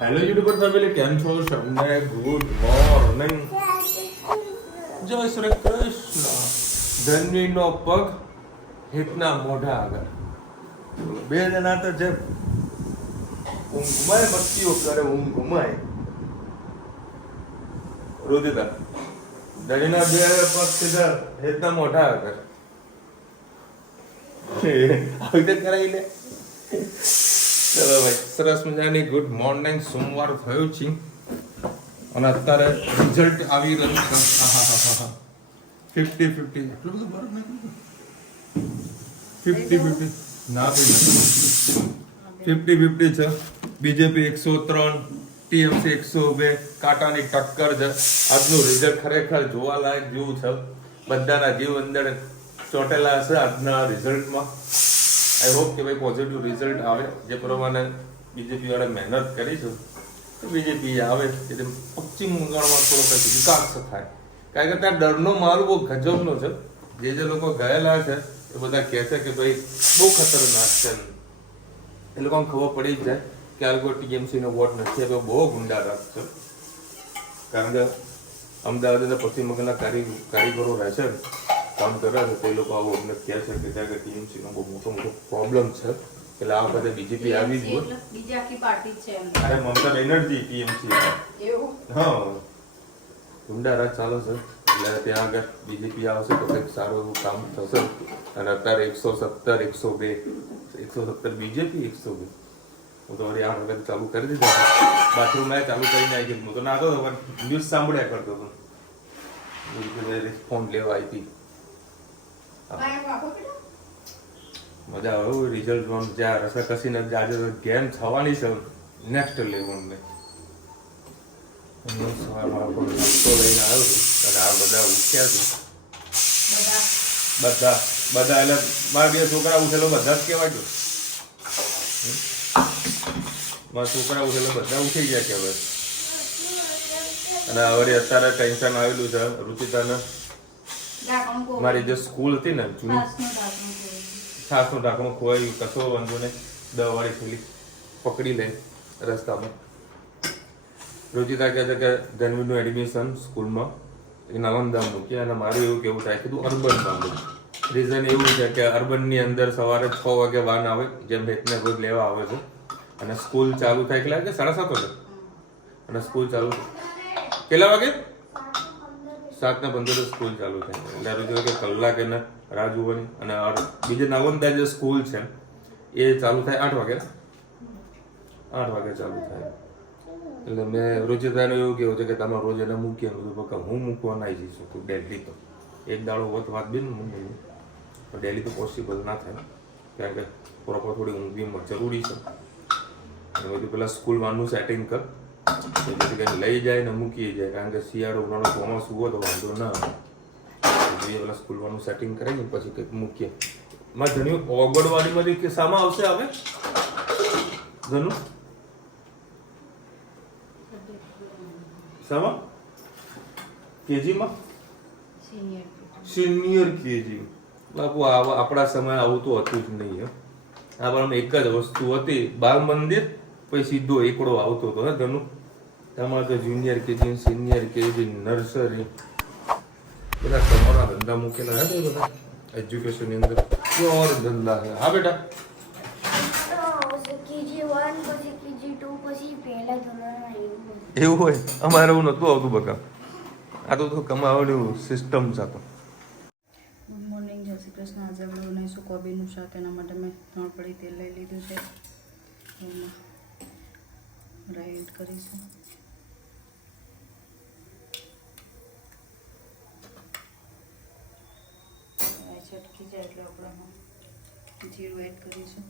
Hello YouTuber family, કેમ છો? તમને ગુડ મોર્નિંગ. જય શ્રી કૃષ્ણ. ધન્વીનો પગ હિતના મોઢા આગળ. બે જણા તો જે ઊંઘમાં મસ્તીઓ કરે, ઊંઘમાં રુદિતા ધણીના બે પગ સીધા હિતના મોઢા આગળ આવી રીતે કરાવી લે. ચલો ભાઈ, સરસ મજાની ગુડ મોર્નિંગ. સોમવાર થયો છે અને અત્યારે રિઝલ્ટ આવી રહ્યું છે. 50-50 એટલું બધું બરફ નથી, 50-50 ના ભાઈ, 50-50 છે. બીજેપી 103, ટીએમસી 102, કાંટાની ટક્કર છે. આજનું રિઝલ્ટ ખરેખર જોવાલાયક જેવું છે. બધાના જીવ અંદર ચોંટેલા હશે આજના રિઝલ્ટમાં. આઈ હોપ કે ભાઈ પોઝિટિવ રિઝલ્ટ આવે. જે પ્રમાણે બીજેપી વાળા મહેનત કરી છે તો બીજેપી આવે એટલે પશ્ચિમ બંગાળમાં થોડો કંઈક વિકાસ થાય. કારણ કે ત્યાં ડરનો માહોલ બહુ ગજબનો છે. જે લોકો ગયેલા છે એ બધા કહે છે કે ભાઈ બહુ ખતરનાક છે. એ લોકોને ખબર પડી જ જાય કે આ લોકો ટીએમસીનો વોટ નથી આપ્યો, બહુ ગુંડા રાજ છે. કારણ કે અમદાવાદ અને પશ્ચિમ બંગાળના કારીગરો રહે છે, કામ કરે છે, તે લોકો આવું અમને કહે છે કે ત્યાં ટીએમસી નો બહુ મોટો પ્રોબ્લેમ છે. એટલે આ વખતે બીજેપી આવી જ હોય. બીજી આખી પાર્ટી છે. અરે મમતા બેનર્જી ટીએમસી. એવું? હા, ગુંડા રાજ ચાલે છે. એટલે ત્યાં આગળ બીજેપી આવશે તો કંઈક સારું એવું કામ થશે. અને અત્યારે 117, 102, 117 બીજેપી, 102 હું તો વળી આ વખત ચાલુ કરી દીધા. બાથરૂમમાં ચાલુ કરીને આવી ગયું. હું તો નાતો હતો પણ ન્યૂઝ સાંભળ્યા કરતો હતો. રિસ્પોન્ડ લેવા આવી હતી. મજા આવે રિઝલ્ટ જોવાનું. જ્યાં રસાકસીને આજે ગેમ થવાની છે નેક્સ્ટ લેવલને. સવારમાં નાસ્તો લઈને આવ્યો છું અને આ બધા ઉઠ્યા છે. બધા એટલે મારા બે છોકરા ઉઠેલો બધા જ કહેવાય છે. મારા છોકરા ઉઠેલો બધા ઉઠી ગયા કહેવાય. અને હવે અત્યારે ટેન્શન આવેલું છે રુચિતાને. મારી જે સ્કૂલ હતી ને જૂની, છાસનું ઢાંકણું ખોવાયું. કશો વાંધો ને, દવાવાળી થેલી પકડી લે રસ્તામાં. રુચિતા કહે છે કે ધનવીનું એડમિશન સ્કૂલમાં નાલંદામાં મૂકીએ અને મારું એવું કેવું થાય કે તું અર્બનમાં મૂક. રીઝન એવું છે કે અર્બનની અંદર સવારે 6 વાગે વાન આવે, જેમ હેતને રોજ લેવા આવે છે. અને સ્કૂલ ચાલુ થાય કેટલા વાગે? 7:30 વાગે. અને સ્કૂલ ચાલુ કેટલા વાગે? 7:15 સ્કૂલ ચાલુ થાય. એટલે રુચિતા કે કલાક એને રાહ જોવાની. અને બીજે નાલંદા જે સ્કૂલ છે એ ચાલુ થાય 8 વાગે. 8 વાગે ચાલુ થાય. એટલે મેં રુચિતાને એવું કેવું છે કે તમે રોજ એને મૂકીએ. બધું હું મૂકવા ના જઈ શકું ડેલી. તો એક દાડો હોત વાત બી ને મુંબઈની, તો ડેલી તો પોસિબલ ના થાય. કારણ કે પ્રોપર થોડી ઊંઘ જરૂરી છે. અને બધું પહેલાં સ્કૂલ વાનનું સેટિંગ કર, જેથી કરીને લઈ જાય ને મૂકી જાય. કારણ કે શિયાળો ઉનાળો ચોમાસું હોય તો વાંધો ના આવે. પેલા સ્કૂલ વાળનું સેટિંગ કરાવીને પછી કંઈક મૂકીએ. મારે ઘણી ઓગળવાડીમાંથી કે શામાં આવશે આવે ઘણું શામાં? કેજીમાં? Senior KG. બાપુ આપણા સમય આવું તો હતું જ નહીં. આપણામાં એક જ વસ્તુ હતી, બાલ મંદિર, પછી સીધો એકડો આવતો હતો હે ઘણું. તમારે તો junior KG, senior KG, nursery બધા તમારા ધંધા મૂકેલા હે બધા એજ્યુકેશનની અંદર. પ્યોર ધંધા છે. હા બેટા, એવું હોય? અમારે એવું નતું આવતું બકા. આ તો કમાવાનું સિસ્ટમ છે. ગુડ મોર્નિંગ, જય શ્રી કૃષ્ણ. આજે આપણે બનાવીશું કોબીનું શાક. એના માટે મેં 3 પડી તેલ લઈ લીધું છે. એમાં રાઈ એડ કરીશું. ચટકી જાય એટલે આપણે જીરું એડ કરીશું.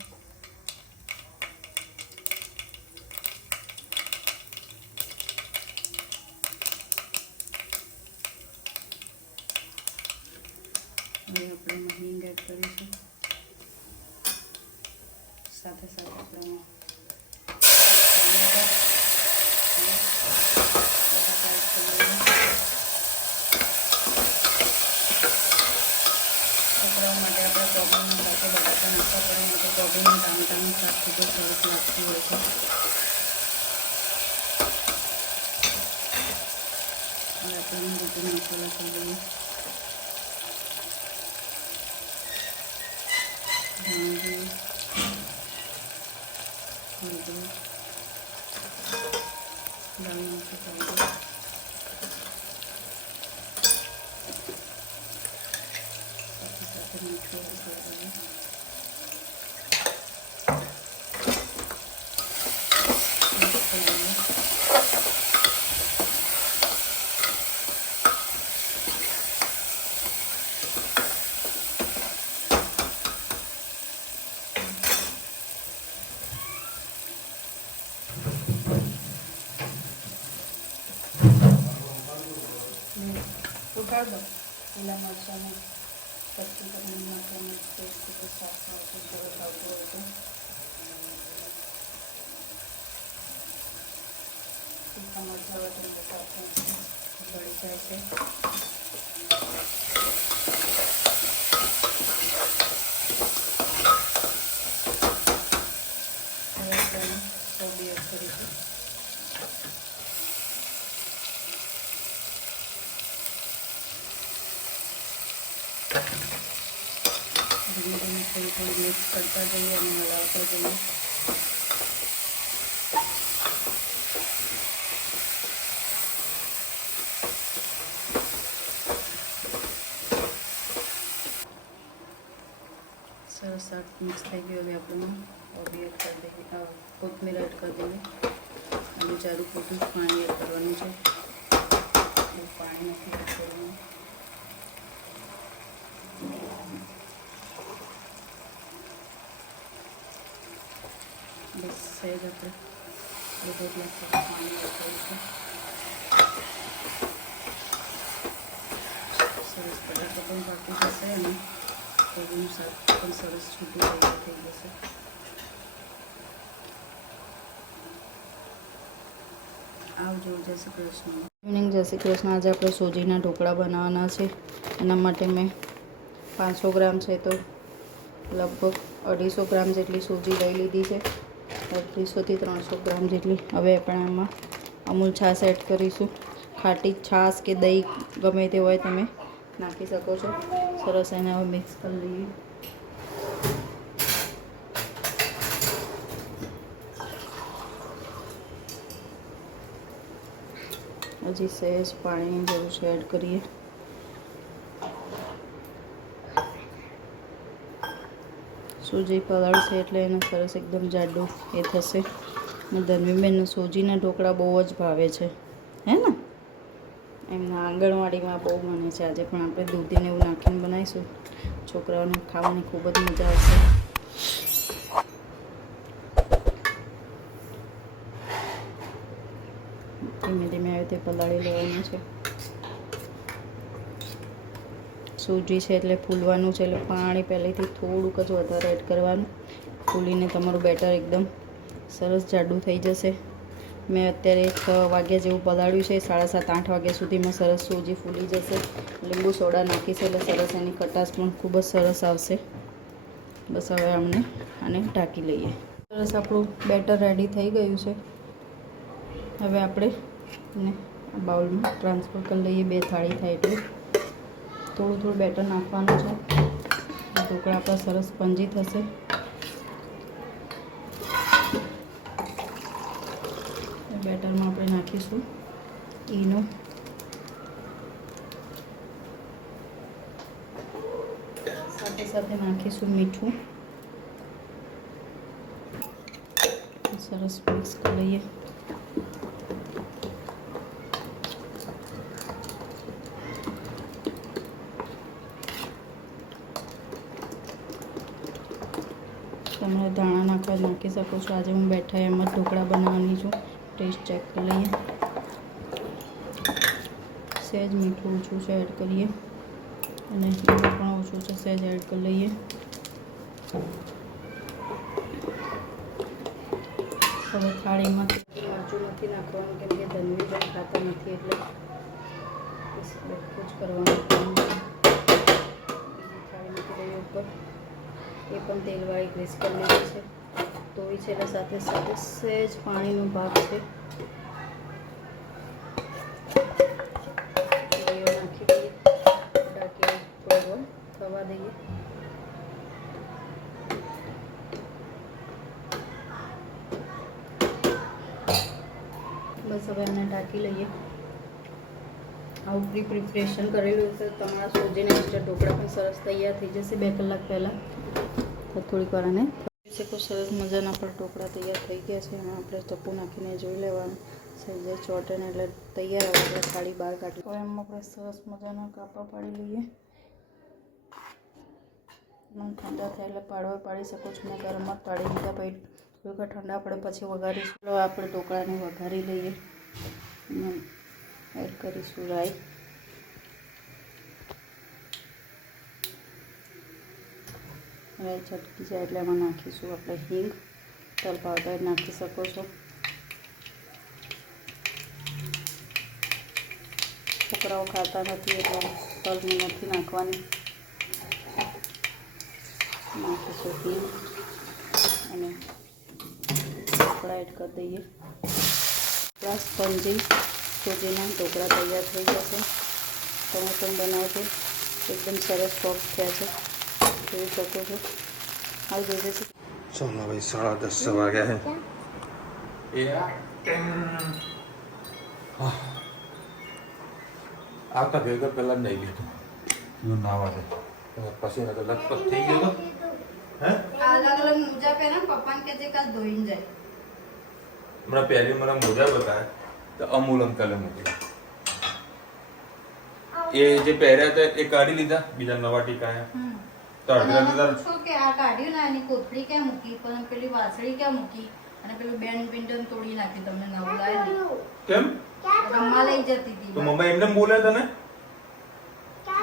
હવે આપણે એમાં હિંગ એડ કરીશું. સાથે સાથે આપણે માટે આપણે કોબીનું સાથે બટાકા નાખવા પડે. પ્રકારના રીતે મસાલા કરી દઈએ. ધાણા, હળદર, લાલ મરચું પાવડર, સાથે મીઠું એડ કરી દઈએ. ઉકાળ દો લીલા મરચાંને કચ્છી કરીને નાખવાનું ટેસ્ટ તો સાફ આવશે, સરસ આવતો હોય તો તીખા મરચાં હોય તો સાથે બળી જાય છે. હવે કોબી એડ કરીશું. ધીમે ધીમે થોડી મિક્સ કરતા જઈએ અને હલાવતા જઈએ. સરસ શાક મિક્સ થઈ ગયું. હવે આપણે કોબી એડ કરી દઈએ, કોથમીર એડ કરી દઈએ અને જરૂર પૂરતું પાણી એડ કરવાનું છે. પાણી નથી એડ કરવાનું. બસ સહેજ આપણે બધો ગ્લાસ પાણી એડ કરીશું. સરસ બટાકા પણ પાકી જશે અને કોબીનું શાક પણ સરસ છૂટું તૈયાર થઈ જશે. આવજો. જય શ્રી કૃષ્ણ. ઇવનિંગ. જય શ્રી કૃષ્ણ. આજે આપણે સોજીના ઢોકળા બનાવવાના છે. એના માટે મેં 500 ગ્રામ છે તો લગભગ 250 ગ્રામ જેટલી સોજી લઈ લીધી છે. 250 થી 300 ગ્રામ જેટલી. હવે આપણે આમાં અમૂલ છાશ એડ કરીશું. ખાટી છાશ કે દહીં ગમે તે હોય તમે નાખી શકો છો. સરસ એને હવે મિક્સ કરી લઈએ. હજી સહેજ પાણીની જરૂર છે, એડ કરીએ. સોજી પલાળશે એટલે એને સરસ એકદમ જાડું એ થશે. અને ધર્મીબેનને સોજીના ઢોકળા બહુ જ ભાવે છે, હે ને? એમના આંગણવાડીમાં બહુ મને છે. આજે પણ આપણે દૂધીને એવું નાખીને બનાવીશું. છોકરાઓને ખાવાની ખૂબ જ મજા આવશે. ધીમે ધીમે આવી રીતે પલાળી લેવાનું છે. સૂજી છે એટલે ફૂલવાનું છે, એટલે પાણી પહેલેથી થોડુંક જ વધારે એડ કરવાનું. ફૂલીને તમારું બેટર એકદમ સરસ જાડું થઈ જશે. મેં અત્યારે 6 વાગ્યા જેવું પલાળ્યું છે. 7:30-8 વાગ્યા સુધીમાં સરસ સૂજી ફૂલી જશે. લીંબુ સોડા નાખીશું એટલે સરસ એની ખટાશ પણ ખૂબ જ સરસ આવશે. બસ હવે આને ઢાંકી લઈએ. સરસ આપણું બેટર રેડી થઈ ગયું છે. હવે આપણે એને બાઉલમાં ટ્રાન્સફર કરી લઈએ. 2 થાળી થાય એટલે થોડું બેટર નાખવાનું છે. ઢોકળા આપણા સરસ સ્પંજી થશે. બેટરમાં આપણે નાખીશું ઈનો. સાથે સાથે નાખીશું મીઠું. સરસ મિક્સ કરી લઈએ. તમે ધાણા નાખી શકો છો. આજે હું બેઠા એમ જ ઢોકળા બનાવવાની છું. ટેસ્ટ ચેક કરી લઈએ. સહેજ મીઠું ઓછું છે એડ કરીએ અને લીંબુ પણ ઓછું છે, સહેજ એડ કરી લઈએ. હવે થાળીમાં મરચું નથી નાખવાનું કેમ કે ધનવીભાઈ ખાતા નથી એટલે બેઠું જ કરવાનું. થાળી મૂકી દઈએ ઉપર. એ પણ તેલવાળી ગ્રીસ કરી લીધી છે. તોય છે એટલે સાથે સાથે સહેજ પાણીનો ભાગ છે. બસ હવે એમને ઢાંકી લઈએ. આવું પ્રિપરેશન કરેલું છે તમારા સોજીને એક્સ્ટ્રા ઢોકળા પણ સરસ તૈયાર થઈ જશે 2 કલાક પહેલાં. તો થોડીક વાર આને શકો સરસ મજાના પણ ઢોકળા તૈયાર થઈ ગયા છે. એમાં આપણે ચપ્પુ નાખીને જોઈ લેવાનું સહેજે ચોટે ને એટલે તૈયાર હવે આપણે થાળી બહાર કાઢી. હવે એમાં આપણે સરસ મજાના કાપા પાડી લઈએ. મને ઠંડા થાય એટલે પાડવા પાડી શકો છો. મેં ગરમમાં જ પાડી દીધા. પછી થોડીક ઠંડા પડે પછી વઘારીશું. હવે આપણે ઢોકળાને વઘારી લઈએ. એડ કરીશું રાઈ. રાઈ ચટકી જાય એટલે એમાં નાખીશું આપણે હિંગ. તલ પાવડર નાખી શકો છો. છોકરાઓ ખાતા નથી એટલે તલની નથી નાખવાની. નાખીશું હિંગ અને ઢોકળા એડ કરી દઈએ. પ્લસ સ્પંજી સોજીના ઢોકળા તૈયાર થઈ જશે. તમે પણ બનાવજો. એકદમ સરસ સોફ્ટ થયા છે જોઈ શકો છો. હાલ જોઈ જશે. ચલો ભાઈ 10:30 વાગ્યા છે. આવતા ભેગા પહેલા જ નહીં લીધું. હું નાવા દે પછી તો લગભગ થઈ ગયો. હે અલગ અલગ મોજા પહેરે પપ્પાને કે જે કાલ ધોઈને જાય. હમણાં પહેલી મને મોજા બતાવ્યા તો અમૂલ અંકલે મૂકી. એ જે પહેર્યા હતા એ કાઢી લીધા. બીજા નવા ટીકાયા તો અડધા લીધા. કે આ કાઢ્યું ને એની કોથળી ક્યાં મૂકી પણ પેલી વાસળી ક્યાં મૂકી અને પેલું બેડમિન્ટન તોડી નાખી. તમને નવું લાવ્યું કેમ રમવા લઈ જતી હતી તો મમ્મા એમને બોલ્યા તને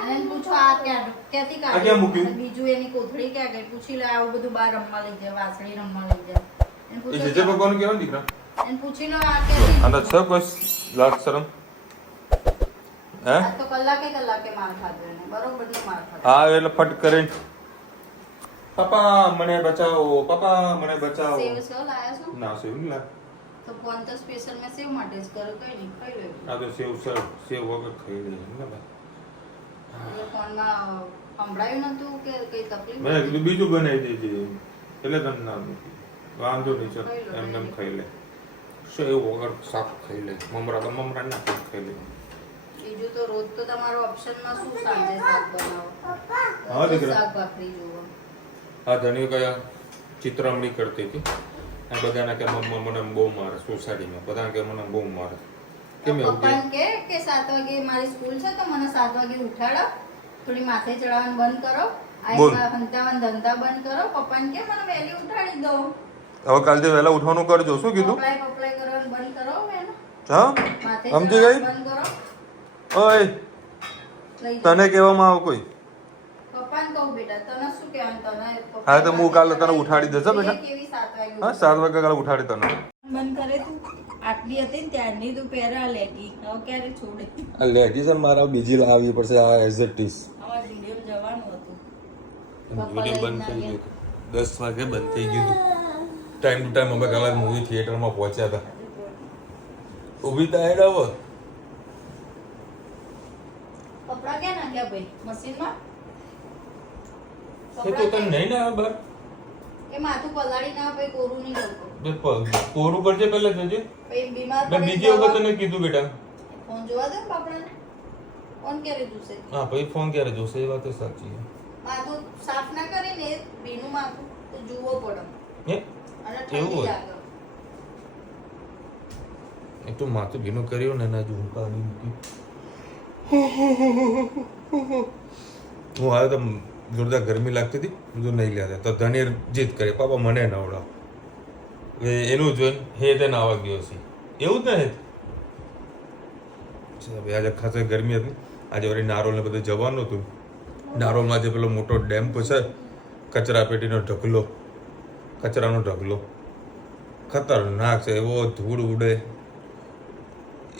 અને એને પૂછો આ ક્યાંથી આ ક્યાં મૂક્યું? કાઢ્યું. બીજું એની કોથળી ક્યાં ગઈ પૂછી લે. આવું બધું બહાર રમવા લઈ જાય વાસળી રમવા લઈ જાય. એને એ પૂછો જેજે ભગવાન કેવા દીકરા એને પૂછી લો આ ક્યાંથી. આના છ કોઈ લાખ શરમ હે આ તો કલાકે માર ખાધો એને બરોબર નો માર ખાધો. હા એટલે ફટ કરીને પાપા મને બચાવો પાપા મને બચાવો. સેવ સેવ લાયા છો ના સેવ નહીં લાગ. તો ફોન તો સ્પેશિયલ મેં સેવ માટે જ કર્યો. કઈ નહીં ખાઈ લેવું. આ તો સેવ વગર ખાઈ લઈએ ને ભાઈ. ફોનમાં સંભળાયું નતું કે કઈ તકલીફ મેં કીધું બીજું બનાવી દેજે એટલે તને ના મૂકી. વાંધો નહીં સર એમને એમ ખાઈ લે. સેવ વગર શાક ખાઈ લે. મમરા તો મમરા ના ખાઈ લે. બીજું તો રોજ તો તમારો ઓપ્શનમાં શું સાંજે શાક બનાવો. હા દીકરા. શાક ભાખરી જોવો. આ ધણી કયા ચિત્રમણી કરતી હતી. આ બધાને કે મમ્મા મને બહુ મારે સોસાયટીમાં બધાને કે મને બહુ મારે. કેમ એવું કે પપ્પાને કે 7 વાગે મારી સ્કૂલ છે તો મને 7 વાગે ઉઠાડો. થોડી માથે ચડાવવાનું બંધ કરો. બોલ. આ હંતાવાન ધંધા બંધ કરો. પપ્પાને કે મને વહેલી ઉઠાડી દો. હવે કાલથી વહેલા ઉઠવાનું કરજો. શું કીધું? પપ્લાય કરવાનું બંધ કરો બેન. હા માથે સમજી ગઈ? ચડાવવાનું બંધ કરો. ઓય લઈ જાઓ. તને કહેવામાં આવે કોઈ? પપ્પાને કહું બેટા તને શું કહેવાનું તને પપ્પા હા તો હું કાલે તને ઉઠાડી દેશે બેટા. કેવી 7 વાગે હા 7 વાગે કાલે ઉઠાડી તને. બંધ કરે તું આટલી હતી ને ત્યારની તું પહેરા લેગી હવે ક્યારે છોડે. આ લેગી છે મારા બીજી લાવવી પડશે. આ એઝ ઇટ ઇઝ અમારે વિડીયો જવાનું હતું. વિડીયો બંધ થઈ ગયો. 10 વાગે બંધ થઈ ગયું. ટાઈમ ટુ ટાઈમ અમે કાલે મૂવી થિયેટરમાં પહોંચ્યા હતા. ઊભી તો હેડ આવો. કપડા ક્યાં નાખ્યા ભાઈ મશીનમાં? એ તો તને નહીં ને બહાર એ માથું પલાળી ના ભાઈ કોરું નહીં કરતો. કોરું કરજે પહેલા જજે. ભાઈ બીમાર મેં પડી બીજી વખત જવા- તને કીધું બેટા. ફોન જોવા દે ને બાપડાને. ફોન ક્યારે જોશે? હા ભાઈ ફોન ક્યારે જોશે એ વાત તો સાચી છે. માથું સાફ ના કરીને એ ભીનું માથું તો જુઓ પડે હે અને એવું ઠંડી હોય? લાગે. એ તો માથું ભીનું કર્યું ને એના જ ઊંઘ આવી મૂકી. હું આવ્યો તો જોરદાર ગરમી લાગતી હતી. બધું નહીં લેતા તો ધણી જીદ કરે પાપા મને નવડાવ. એનું જોઈને હે તે નાવા ગયો છે એવું જ ને. આજે ખાસ ગરમી હતી. આજે વળી નારોલને બધું જવાનું હતું. નારોલમાં જે પેલો મોટો ડેમ છે કચરા પેટીનો ઢગલો કચરાનો ઢગલો ખતરનાક છે. એવો ધૂળ ઉડે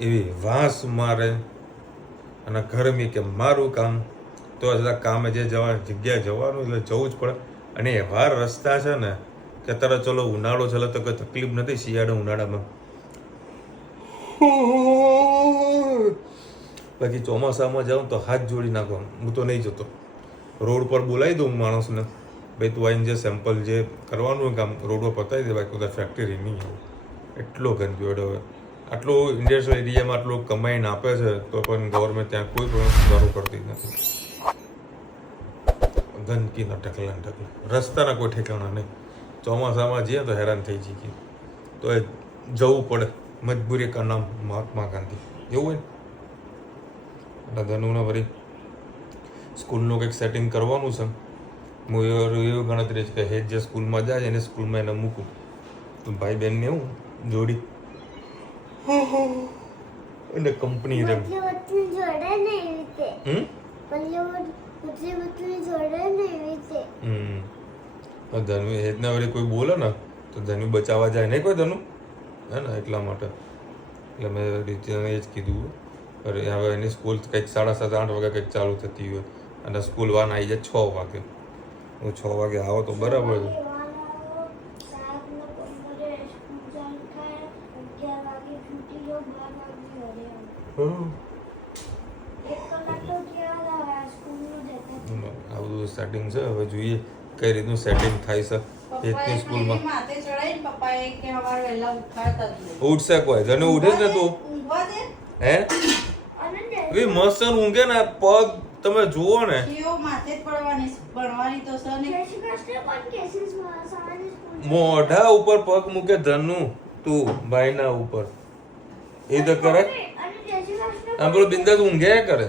એવી વાંસ મારે અને ગરમી કે મારું કામ તો જરા કામે જે જગ્યાએ જવાનું એટલે જવું જ પડે. અને એવા રસ્તા છે ને કે તરત ચલો ઉનાળો છે એટલે તો કોઈ તકલીફ નથી. શિયાળો ઉનાળામાં બાકી ચોમાસામાં જાઉં તો હાથ જોડી નાખો. હું તો નહીં જતો. રોડ પર બોલાવી દઉં માણસને ભાઈ તું આવીને જે સેમ્પલ જે કરવાનું કામ રોડ પર પતાવી દે. બાકી બધા ફેક્ટરી નહીં આવે. એટલો ગંદકી હોય હવે આટલું ઇન્ડસ્ટ્રીયલ એરિયામાં આટલું કમાઈને આપે છે તો પણ ગવર્મેન્ટ ત્યાં કોઈ પણ સુધારો કરતી નથી. ગંદકીના ઢગલા ને ઢગલા, રસ્તાના કોઈ ઠેકાણા નહીં. ચોમાસામાં જઈએ તો હેરાન થઈ જઈએ, તો એ જવું પડે, મજબૂરી કા નામ મહાત્મા ગાંધી, એવું હોય ને. ધનુને વળી સ્કૂલનું કંઈક સેટિંગ કરવાનું છે. હું એવી ગણતરી છે કે હેત જે સ્કૂલમાં જાય એને સ્કૂલમાં એને મૂકું, તો ભાઈ બહેનને હું જોડી અને કંપની રેમ ધનુ હેતના વળી કોઈ બોલે ને તો ધનુ બચાવવા જાય નહીં કોઈ ધનુ, હે ને, એટલા માટે. એટલે મેં રીતે એ જ કીધું. અરે હવે એની સ્કૂલ કંઈક 7:30 8 વાગે કંઈક ચાલુ થતી હોય અને સ્કૂલ વાન આવી જાય 6 વાગે. હું 6 વાગે આવો તો બરાબર છે. આ બધું સેટિંગ છે, હવે જોઈએ કઈ રીતનું સેટિંગ થાય છે હેતની સ્કૂલમાં. ઉઠશે કોઈ ધનુ ઉઠે જ ને તું, હે એ મસ્ત ઊંઘે ને, પગ તમે જુઓ ને મોઢા ઉપર પગ મૂકે ધનુ તું ભાઈના ઉપર, એ તો કરે આમ પેલું બિંદાસ ઊંઘે કરે.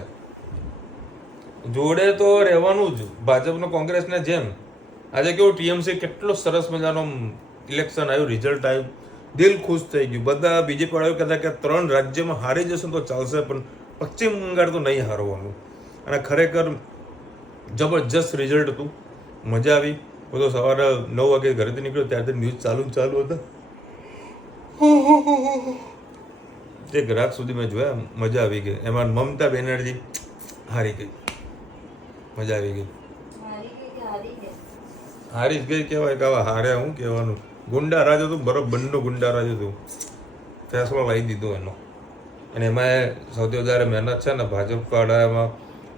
જોડે તો રહેવાનું જ, ભાજપનો કોંગ્રેસને જેમ. આજે કેવું ટીએમસી કેટલો સરસ મજાનો ઇલેક્શન આવ્યું, રિઝલ્ટ આવ્યું, દિલ ખુશ થઈ ગયું. બધા બીજેપી વાળાઓ કહેતા કે 3 રાજ્યમાં હારી જશે તો ચાલશે, પણ પશ્ચિમ બંગાળ તો નહીં હારવાનું. અને ખરેખર જબરજસ્ત રિઝલ્ટ હતું, મજા આવી. બધો સવારે 9 વાગે ઘરેથી નીકળ્યો ત્યારથી ન્યૂઝ ચાલુ હતા. એક રાત સુધી મેં જોયા, મજા આવી ગઈ. એમાં મમતા બેનર્જી હારી ગઈ, મજા આવી ગઈ. હારી જ ગઈ કહેવાય કે હવે હાર્યા શું કહેવાનું. ગુંડા રાજ હતું, બરોબરનું ગુંડા રાજ હતું. ફેસલો લાવી દીધો એનો. અને એમાં સૌથી વધારે મહેનત છે ને ભાજપ વાળામાં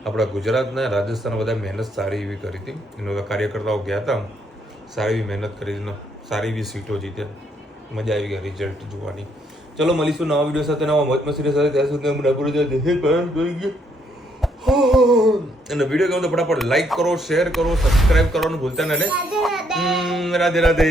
આપણા ગુજરાતના રાજસ્થાન બધા મહેનત સારી એવી કરી હતી. એનો કાર્યકર્તાઓ ગયા હતા, સારી એવી મહેનત કરીને સારી એવી સીટો જીત્યા. મજા આવી ગઈ રિઝલ્ટ જોવાની. ચલો મળીશું નવા વિડીયો સાથે, નવા મોજ મસ્તી સાથે. ત્યાં સુધી અમને કરી ગયા અને વિડીયો ગમે તો ફટાફટ લાઈક કરો, શેર કરો, સબસ્ક્રાઇબ કરવાનું ભૂલતા નહીં. રાધે રાધે.